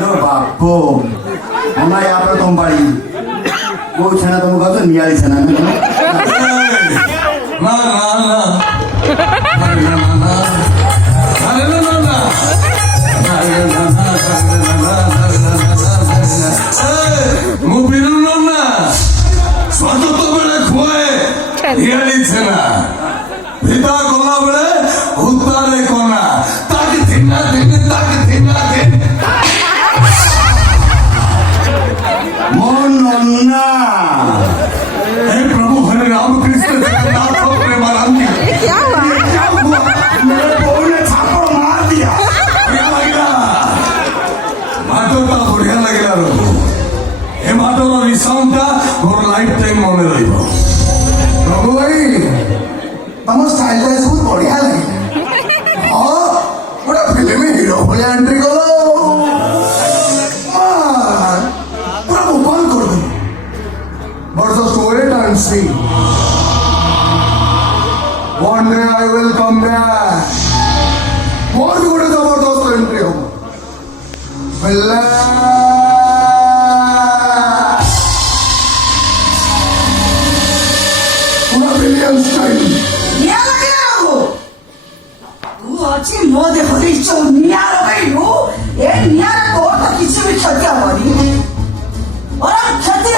यो बापो हमारे यहाँ पर तुम बड़ी वो छना तुम कहो तो नियाली छना না না না আরে না না না আরে না না না আরে না না মু বিরুন না সতত বেড়ে খুয়ে হিয়ালিছে না ভিতা গলা বেড়ে উত্তারে কোনা তাকে দিনা দিন তাকে দিনা দিন मन नन्ना हे प्रभु हरे राम कृष्ण जगन्नाथ प्रेमानंदी क्या हुआ क्या हुआ मेरे बहू ने थापड़ मार दिया बढ़िया लगिला माटोटा बढ़िया लगिला रो हे माटोर रिसाउंडटा मोर लाइफ टाइम मने रहिबो प्रभु भाई तम स्टाइल टा सब बढ़िया लगे हां पूरा फिल्म में हीरो भलिया एंट्री करो पूरा भोपाल कर दे but just wait and see one day I will come back बहुत बड़े जबरदस्त एंट्री हो बल्ला पूरा विलियम स्टाइल निया लगे हो तू अच्छी मो देखो रे चो निया लगे हो ए निया को तो किसी भी क्षति हमारी और हम क्षति